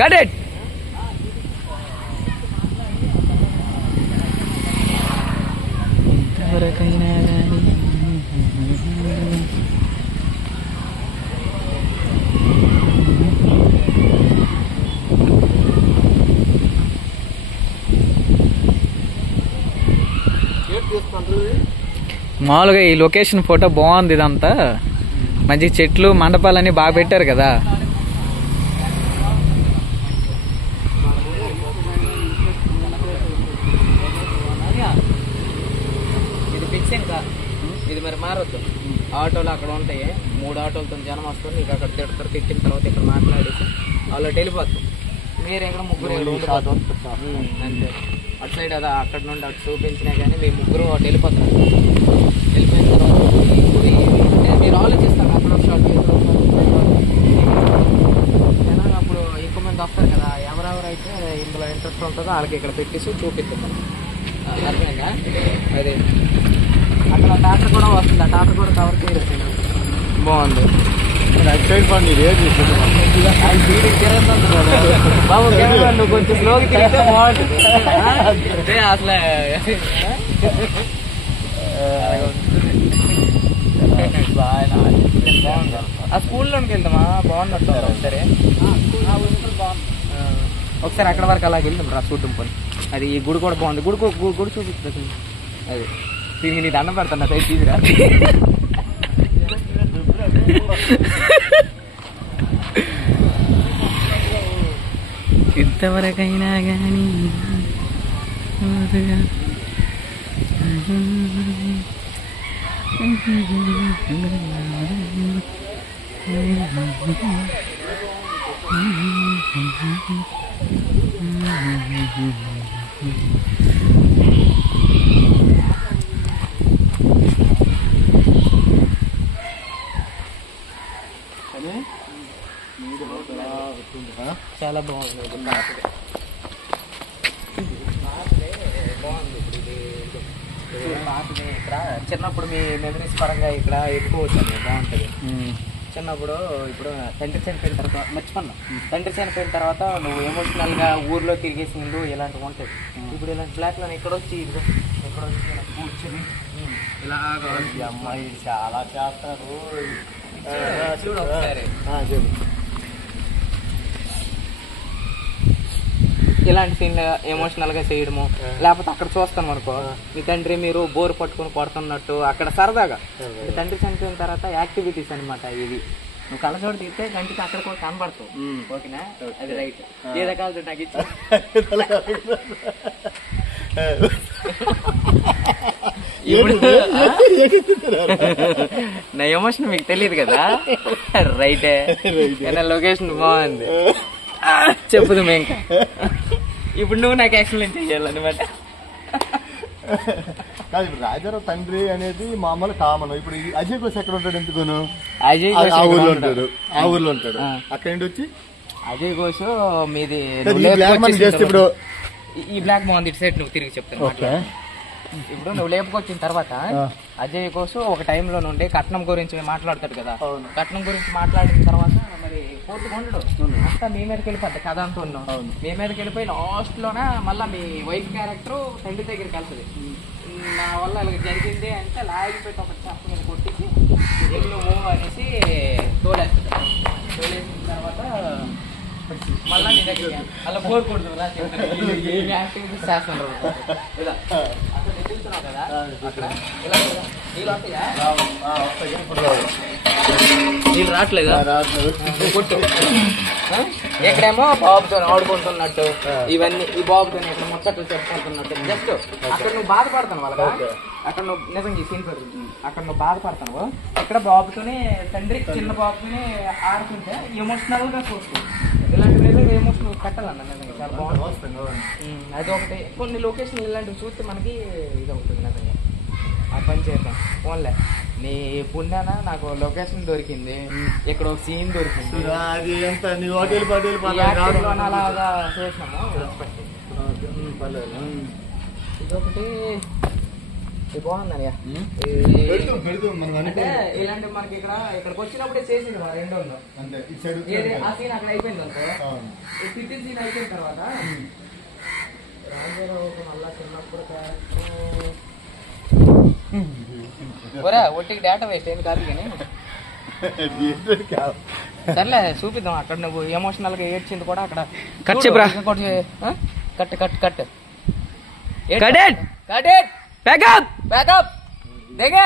Cut it. ఇంతవరకైనా కానీ మామూలుగా ఈ లొకేషన్ ఫోటో బాగుంది. ఇదంతా మంచి చెట్లు మండపాలన్నీ బాగా పెట్టారు కదా. ఇది ఫిక్సింగ్ సార్, ఇది మరి మారొద్దు. ఆటోలు అక్కడ ఉంటాయి, 3 ఆటోలతో జనం వస్తుంది. నీకు అక్కడ తిడతారు, తిట్టిన తర్వాత ఇక్కడ మాట్లాడేసి వాళ్ళు వెళ్ళిపోతాం. మీరు ఇక్కడ ముగ్గురు అంతే. అటు సైడ్ అదా అక్కడ నుండి అటు చూపించినా కానీ మీ ముగ్గురు అటు వెళ్ళిపోతారు. వెళ్ళిపోయిన తర్వాత అంటే మీరు ఆలోచిస్తారు అక్కడ షార్ట్ జనాలు అప్పుడు ఎక్కువ మంది వస్తారు కదా. ఎవరెవరైతే ఇందులో ఇంట్రెస్ట్ ఉంటుందో వాళ్ళకి ఇక్కడ పెట్టేసి చూపిస్తాం. అర్థమైందా? అదే అక్కడ టాటర్ కూడా వస్తుంది. ఆ టాటర్ కూడా కవర్ చేయొచ్చు. బాగుంది. బాబు నువ్వు కొంచెం స్లోగా తిరిగితే బాగుంటుంది. అసలు ఆ స్కూల్లోకి వెళ్దామా? బాగున్నట్టు సరే. ఒకసారి అక్కడ వరకు అలాగే వెళ్దాం రా చూద్దాం. అది ఈ గుడి కూడా బాగుంది. గుడి చూపిస్తుంది. అది దీనికి నీ దండం పెడతాను సైడ్ తీసుకురా. ఇంతవరకైనా కానీ చాలా బాగుంది. బాగుంది. ఇక్కడ చిన్నప్పుడు మీ మెమరీస్ పరంగా ఇక్కడ ఎక్కువ వచ్చింది. బాగుంటుంది. చిన్నప్పుడు ఇప్పుడు తండ్రి చనిపోయిన తర్వాత మర్చిపోన్నా. తండ్రి చనిపోయిన తర్వాత నువ్వు ఎమోషనల్ గా ఊర్లో తిరిగేసి ముందు ఇలాంటివి ఉంటాయి. ఇప్పుడు ఇలాంటి ఫ్లాట్ లో ఇక్కడ వచ్చి ఇదిగో ఇక్కడ వచ్చి కూర్చొని ఇలాగా అమ్మాయి చాలా చేస్తారు. చూడు ఒకసారి ఇలాంటి సీన్ ఎమోషనల్ గా చేయడము. లేకపోతే అక్కడ చూస్తాం అనుకో మీ తండ్రి మీరు బోర్ పట్టుకుని కొడుతున్నట్టు అక్కడ సరదాగా. తండ్రి చనిపోయిన తర్వాత యాక్టివిటీస్ అనమాట ఇవి. నువ్వు కళ్ళజోడు తీస్తే కంటికి అక్కడ కూడా కనబడతావు. ఓకేనా? అది రైట్. ఏ రకాలు నాకు ఇచ్చి నా ఎమోషన్ మీకు తెలియదు కదా. రైటే. లొకేషన్ బాగుంది. చెప్పుదు ఇంకా. ఇప్పుడు నువ్వు నాకు యాక్సిడెంట్ చెయ్యాలన్నమాట. కాదు ఇప్పుడు రాజారావు తండ్రి అనేది మామూలు కామన్. ఇప్పుడు అజయ్ ఘోష్ ఎక్కడ ఉంటాడు? ఎందుకును అజయ్ ఆ ఊర్లో ఉంటాడు. అక్కడ నుండి వచ్చి అజయ్ ఘోష్ మీది ఇప్పుడు ఈ బ్లాక్ బాగుంది. ఇటు సైడ్ నువ్వు తిరిగి చెప్తాను. ఇప్పుడు నువ్వు లేపుకొచ్చిన తర్వాత అజయ్ ఘోష్ ఒక టైంలో నుండి కట్నం గురించి మాట్లాడతాడు కదా. కట్నం గురించి మాట్లాడిన తర్వాత మరి పూర్తిగా ఉండడు. అంతా మీ మీదకి వెళ్ళిపోద్ది కథ అంతా ఉన్నాం. మీ మీదకి వెళ్ళిపోయి లాస్ట్ లోన మళ్ళీ మీ వైఫ్ క్యారెక్టర్ తండ్రి దగ్గరికి వెళ్తుంది. నా వల్ల ఇలా జరిగింది అంటే లాగిపెట్టి ఒక చెప్ప మీద కొట్టేసి ఎల్లు అనేసి తోడేస్తుంది. తోడేసిన తర్వాత మళ్ళా నీ దగ్గర అలా కోరుకూడదు యాక్టివిటీస్ చేస్తున్నారు. ఇలా అక్కడ నిల్చున్నావు కదా అక్కడ ఇలా నీళ్ళు వస్తాయా? నీళ్ళు రావట్లేదా? కొట్టు. ఎక్కడేమో బాబుతో ఆడుకుంటున్నట్టు ఇవన్నీ ఈ బాబుతో ఇక్కడ ముచ్చట్లు చెప్పుకుంటున్నట్టు జస్ట్ అక్కడ నువ్వు బాధపడతాను వాళ్ళగా. అక్కడ నువ్వు నిజంగా ఈ సీన్ అక్కడ నువ్వు బాధపడతావు. ఇక్కడ బాబుతోనే తండ్రి చిన్న బాబుతోనే ఆడుతుంటే ఎమోషనల్ గా చూస్తూ ఇలాంటి ఎమోషనల్ పెట్టాలన్న నిజంగా చాలా బాగుంటుంది. అది ఒకటి. కొన్ని లొకేషన్ ఇలాంటివి చూస్తే మనకి ఇది అవుతుంది నిజంగా. ఆ పని చేద్దాం. ఓన్లే నీ పుణ్యాన నాకు లొకేషన్ దొరికింది, ఇక్కడ ఒక సీన్ దొరికింది. అలాగా చేసినాము. ఇదొకటి ఇది బాగుందన్నయ్య. పెడుతూ మనం అంటే ఇలాంటి మనకి ఇక్కడికి వచ్చినప్పుడే చేసింది మా రెండో అంతే ఇటు సైడ్ ఆ సీన్ అక్కడ అయిపోయింది అనుకో. ఈ తిట్టిన సీన్ అయిపోయిన తర్వాత రాజారావు మళ్ళా చిన్నప్పుడు ఒరే ఒట్టికి డేటా వేస్ట్ ఏంటి కాదు కానీ సర్లే చూపిద్దాం. అక్కడ నువ్వు ఎమోషనల్ గా ఏడ్చింది కూడా అక్కడ కట్ చెప్పురా. Cut cut cut cut it cut it pack up backup దిగే